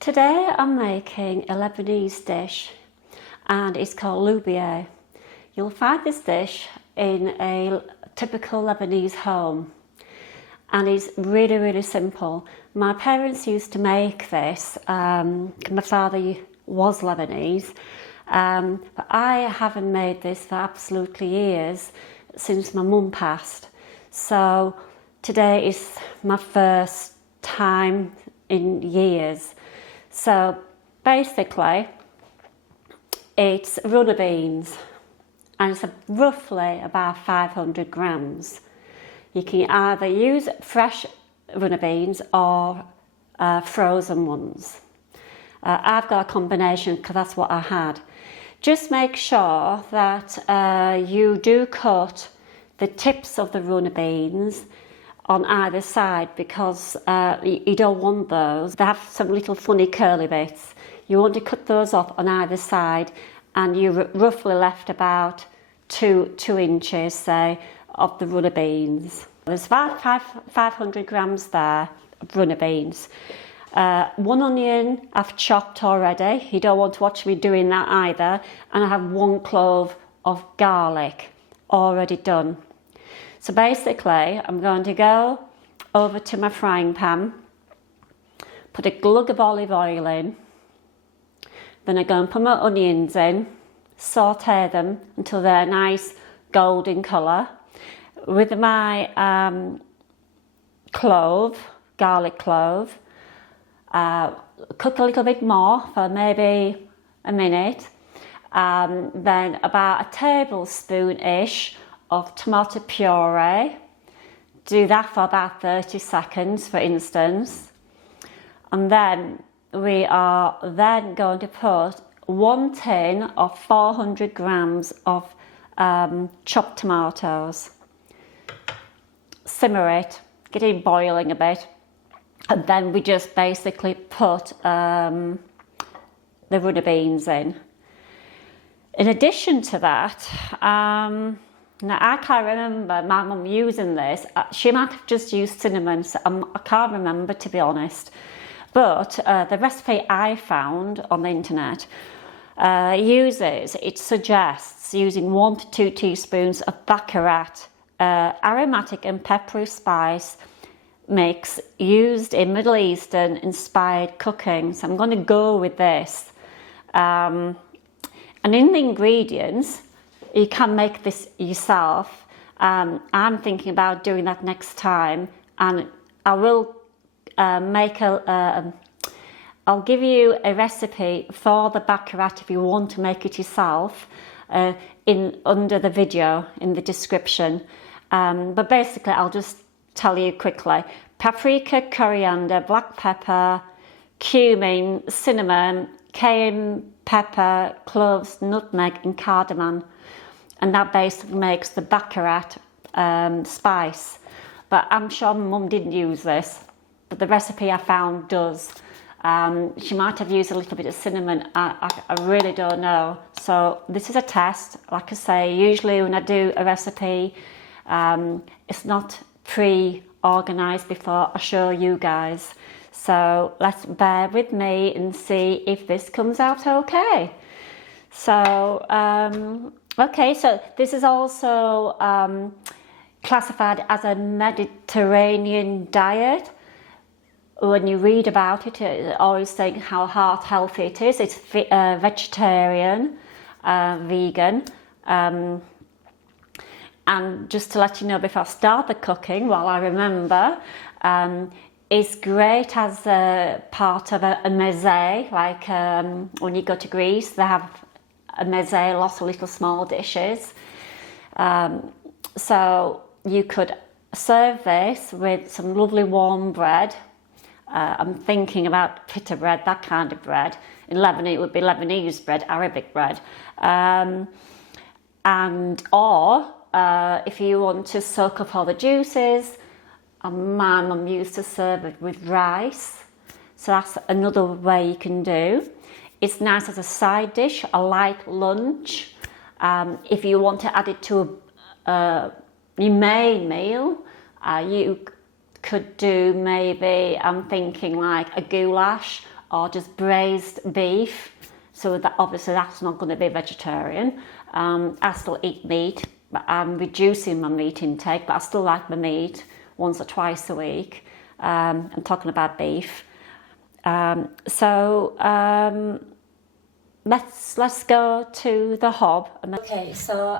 Today I'm making a Lebanese dish and it's called Loubieh. You'll find this dish in a typical Lebanese home and it's really simple. My parents used to make this, my father was Lebanese, but I haven't made this for absolutely years since my mum passed. So today is my first time in years. So basically it's runner beans and it's roughly about 500 grams. You can either use fresh runner beans or frozen ones. I've got a combination because that's what I had. Just make sure that you do cut the tips of the runner beans on either side because you don't want those. They have some little funny curly bits. You want to cut those off on either side and you're roughly left about 2 inches, say, of the runner beans. There's about 500 grams there of runner beans. 1 onion I've chopped already. You don't want to watch me doing that either. And I have 1 clove of garlic already done. So basically, I'm going to go over to my frying pan, put a glug of olive oil in, then I go and put my onions in, saute them until they're nice golden colour. With my garlic clove, cook a little bit more for maybe a minute, then about a tablespoon-ish of tomato puree. Do that for about 30 seconds, for instance. And then we are then going to put 1 tin of 400 grams of chopped tomatoes. Simmer it, get it boiling a bit, and then we just basically put the runner beans in. In addition to that, now I can't remember my mum using this. She might have just used cinnamon, so I can't remember, to be honest. But the recipe I found on the internet it suggests using 1 to 2 teaspoons of Baharat, aromatic and peppery spice mix used in Middle Eastern inspired cooking. So I'm going to go with this. And in the ingredients, you can make this yourself. I'm thinking about doing that next time, and I will I'll give you a recipe for the Baharat if you want to make it yourself under the video in the description. But basically, I'll just tell you quickly: paprika, coriander, black pepper, cumin, cinnamon, cayenne pepper, cloves, nutmeg, and cardamom. And that basically makes the Baharat spice. But I'm sure Mum didn't use this, but the recipe I found does. She might have used a little bit of cinnamon, I really don't know. So this is a test. Like I say, usually when I do a recipe, it's not pre-organised before I show you guys. So let's bear with me and see if this comes out okay. So, okay, so this is also classified as a Mediterranean diet. When you read about it, it's always saying how heart healthy it is. It's vegetarian, vegan. And just to let you know before I start the cooking, while I remember, it's great as a part of a mezze, like when you go to Greece, they have a mezze, lots of little small dishes. So you could serve this with some lovely warm bread. I'm thinking about pita bread, that kind of bread. In Lebanon, it would be Lebanese bread, Arabic bread. Or if you want to soak up all the juices, my mum used to serve it with rice. So that's another way you can do. It's nice as a side dish, a light lunch. If you want to add it to your main meal, you could do maybe, I'm thinking like a goulash or just braised beef. So that obviously that's not going to be vegetarian. I still eat meat, but I'm reducing my meat intake, but I still like my meat once or twice a week. I'm talking about beef. Let's go to the hob. Okay, so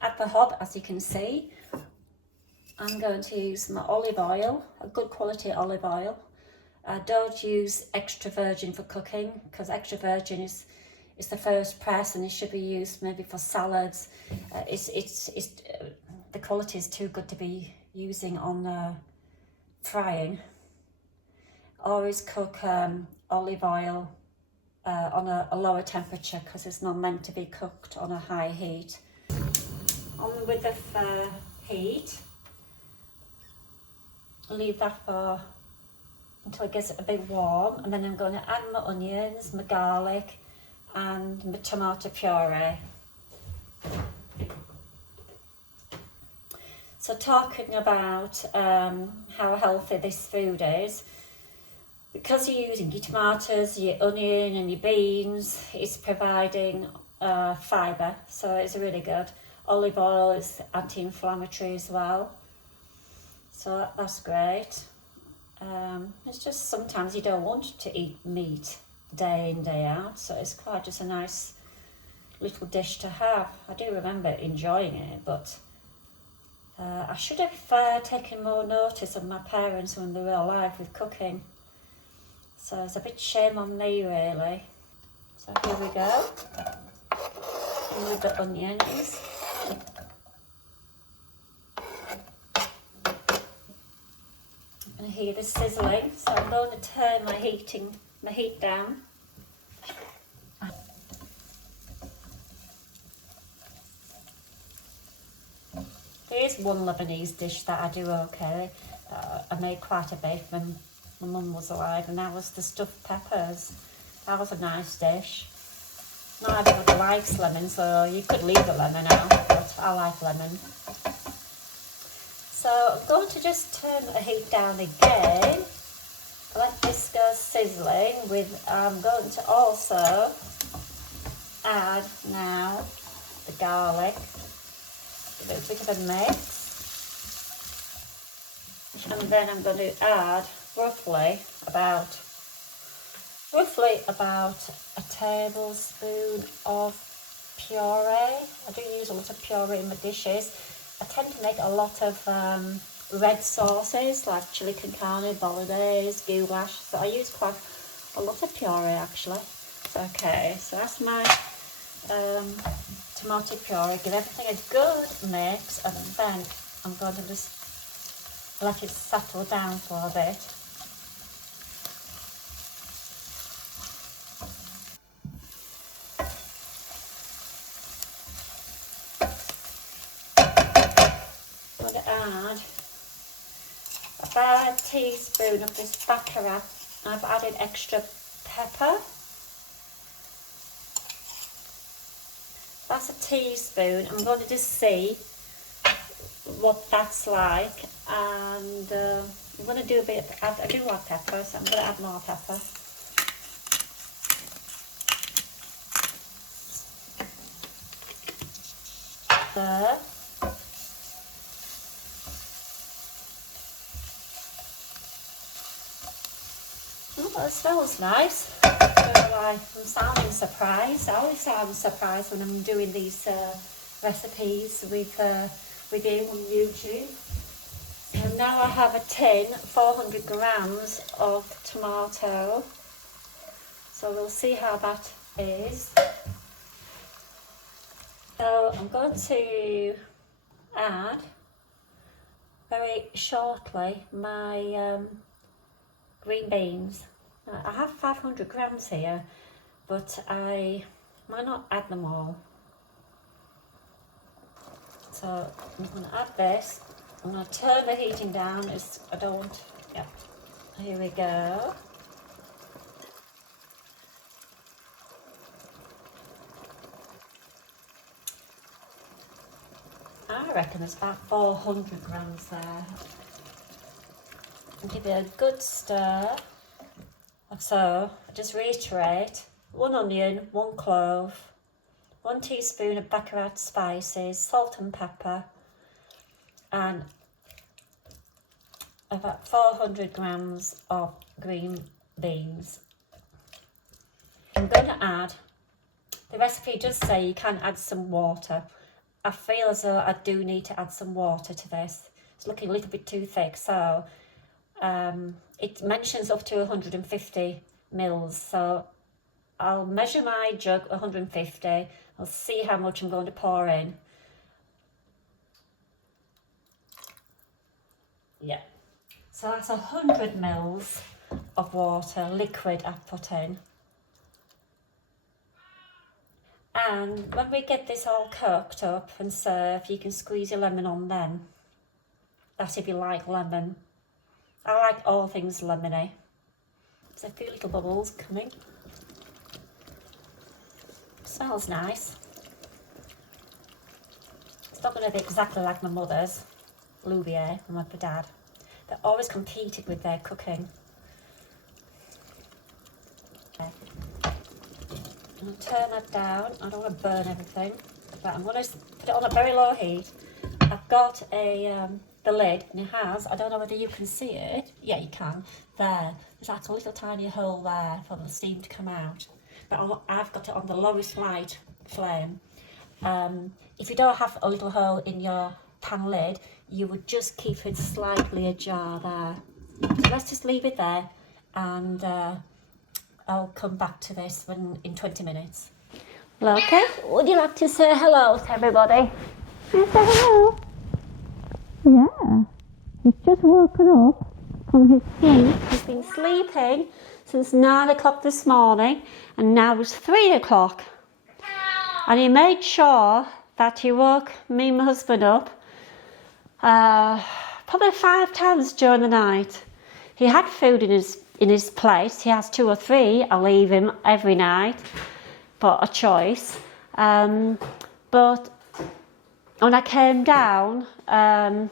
at the hob, as you can see, I'm going to use my olive oil, a good quality olive oil. Don't use extra virgin for cooking, because extra virgin is the first press, and it should be used maybe for salads. The quality is too good to be using on frying. Always cook olive oil on a lower temperature, because it's not meant to be cooked on a high heat. On with the heat, leave that for until it gets a bit warm, and then I'm going to add my onions, my garlic and my tomato puree. So talking about how healthy this food is, because you're using your tomatoes, your onion and your beans, it's providing fibre, so it's really good. Olive oil is anti-inflammatory as well, so that's great. It's just sometimes you don't want to eat meat day in, day out, so it's quite just a nice little dish to have. I do remember enjoying it, but I should have taken more notice of my parents when they were alive with cooking. So it's a bit shame on me, really. So here we go. And with the onions. And hear the sizzling, so I'm going to turn my heat down. There is one Lebanese dish that I do okay. I made quite a bit when my mum was alive, and that was the stuffed peppers. That was a nice dish. Not everybody likes lemon, so you could leave the lemon out, but I like lemon. So I'm going to just turn the heat down again. Let this go sizzling. I'm going to also add now the garlic. Give it a bit of a mix. And then I'm going to add roughly about a tablespoon of puree. I do use a lot of puree in my dishes. I tend to make a lot of red sauces like chili con carne, bolognese, goulash. So I use quite a lot of puree actually. Okay, so that's my tomato puree. Give everything a good mix, and then I'm going to just let it settle down for a bit. I'm going to add about a teaspoon of this Baharat. I've added extra pepper. That's a teaspoon. I'm going to just see what that's like, and I'm going to do a bit. I do like pepper, so I'm going to add more pepper. There. Oh, that smells nice. I'm sounding surprised. I always sound surprised when I'm doing these recipes with you on YouTube. And now I have a tin, 400 grams of tomato. So we'll see how that is. So I'm going to add very shortly my green beans. I have 500 grams here, but I might not add them all. So I'm going to add this. I'm going to turn the heating down. Here we go. I reckon there's about 400 grams there. And give it a good stir. So, just reiterate, 1 onion, 1 clove, 1 teaspoon of Baharat spices, salt and pepper, and about 400 grams of green beans. I'm going to add, the recipe does say you can add some water. I feel as though I do need to add some water to this. It's looking a little bit too thick, so it mentions up to 150 mils, so I'll measure my jug 150. I'll see how much I'm going to pour in. Yeah, so that's 100 mils of water, liquid, I've put in. And when we get this all cooked up and served, you can squeeze your lemon on then. That's if you like lemon. I like all things lemony. There's a few little bubbles coming. Smells nice. It's not going to be exactly like my mother's Loubieh and my dad. They always competed with their cooking. Okay. I'm going to turn that down. I don't want to burn everything. But I'm going to put it on a very low heat. I've got the lid, and it has, I don't know whether you can see it. Yeah, you can. There. There's like a little tiny hole there for the steam to come out. But I've got it on the lowest light flame. If you don't have a little hole in your pan lid, you would just keep it slightly ajar there. So let's just leave it there, and I'll come back to this in 20 minutes. Well, okay, would you like to say hello to everybody? Say hello. Yeah, he's just woken up from his sleep. He's been sleeping since 9 o'clock this morning, and now it's 3 o'clock. And he made sure that he woke me and my husband up probably 5 times during the night. He had food in his plate. He has 2 or 3. I leave him every night, but a choice. But when I came down a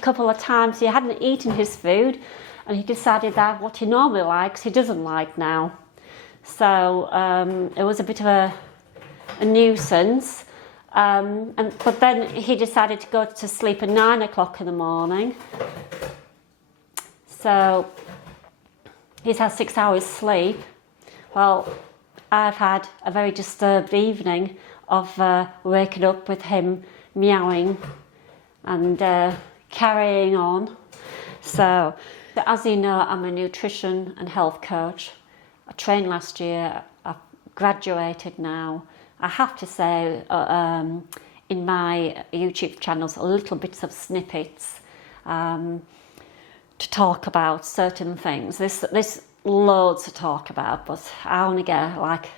couple of times, he hadn't eaten his food, and he decided that what he normally likes, he doesn't like now. So it was a bit of a nuisance. But then he decided to go to sleep at 9 o'clock in the morning. So he's had 6 hours sleep. Well, I've had a very disturbed evening of waking up with him meowing and carrying on. So, as you know, I'm a nutrition and health coach. I trained last year. I've graduated now. I have to say, in my YouTube channels, a little bits of snippets to talk about certain things. There's loads to talk about, but I only get like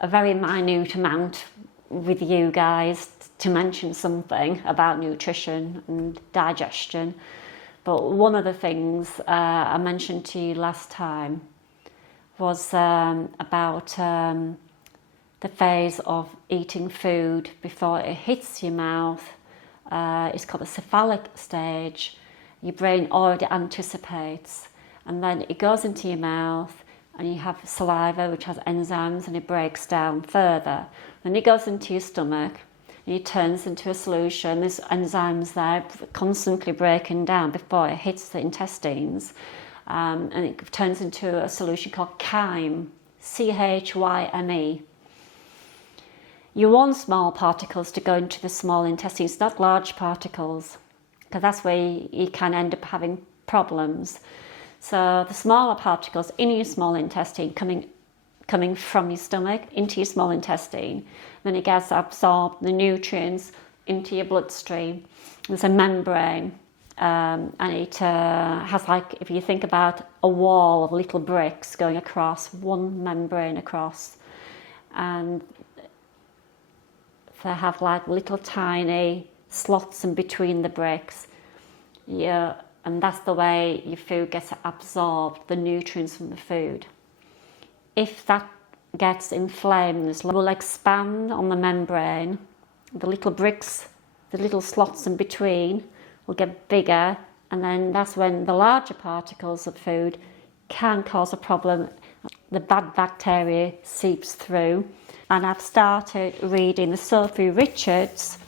a very minute amount with you guys to mention something about nutrition and digestion. But one of the things I mentioned to you last time was about the phase of eating food before it hits your mouth. It's called the cephalic stage. Your brain already anticipates, and then it goes into your mouth, and you have saliva which has enzymes, and it breaks down further. Then it goes into your stomach, and it turns into a solution. There's enzymes there constantly breaking down before it hits the intestines, and it turns into a solution called chyme, C-H-Y-M-E. You want small particles to go into the small intestines, not large particles, because that's where you can end up having problems. So the smaller particles in your small intestine coming from your stomach into your small intestine, then it gets absorbed, the nutrients, into your bloodstream. There's a membrane, and it has, like, if you think about a wall of little bricks going across, one membrane across, and they have like little tiny slots in between the bricks. Yeah, and that's the way your food gets absorbed, the nutrients from the food. If that gets inflamed, it will expand on the membrane. The little bricks, the little slots in between will get bigger, and then that's when the larger particles of food can cause a problem. The bad bacteria seeps through. And I've started reading the Sophie Richards,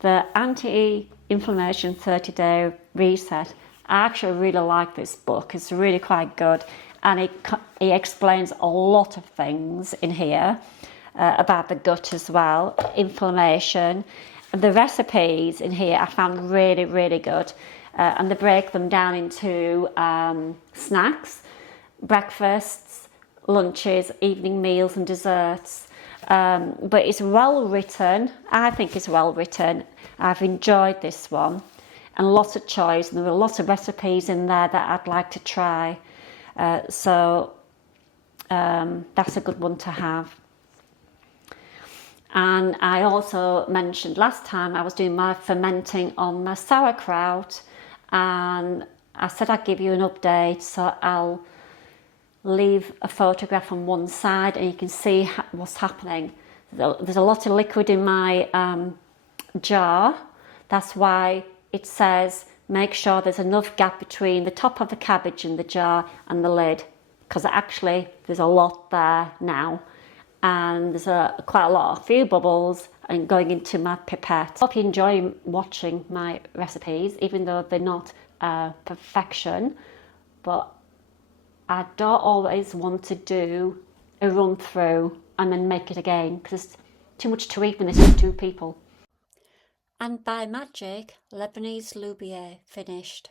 the Anti-Inflammation 30-Day Reset. I actually really like this book. It's really quite good. And it explains a lot of things in here about the gut as well, inflammation. The recipes in here I found really, really good. And they break them down into snacks, breakfasts, lunches, evening meals and desserts. But it's well written. I think it's well written. I've enjoyed this one. And lots of choice. And there were lots of recipes in there that I'd like to try. So that's a good one to have. And I also mentioned last time I was doing my fermenting on my sauerkraut, and I said I'd give you an update, so I'll leave a photograph on one side and you can see what's happening. There's a lot of liquid in my jar. That's why it says make sure there's enough gap between the top of the cabbage in the jar and the lid, because actually there's a lot there now. And there's quite a few bubbles and going into my pipette. Hope you enjoy watching my recipes, even though they're not perfection, but I don't always want to do a run through and then make it again, because it's too much to eat when there's 2 people. And by magic, Lebanese Loubieh finished.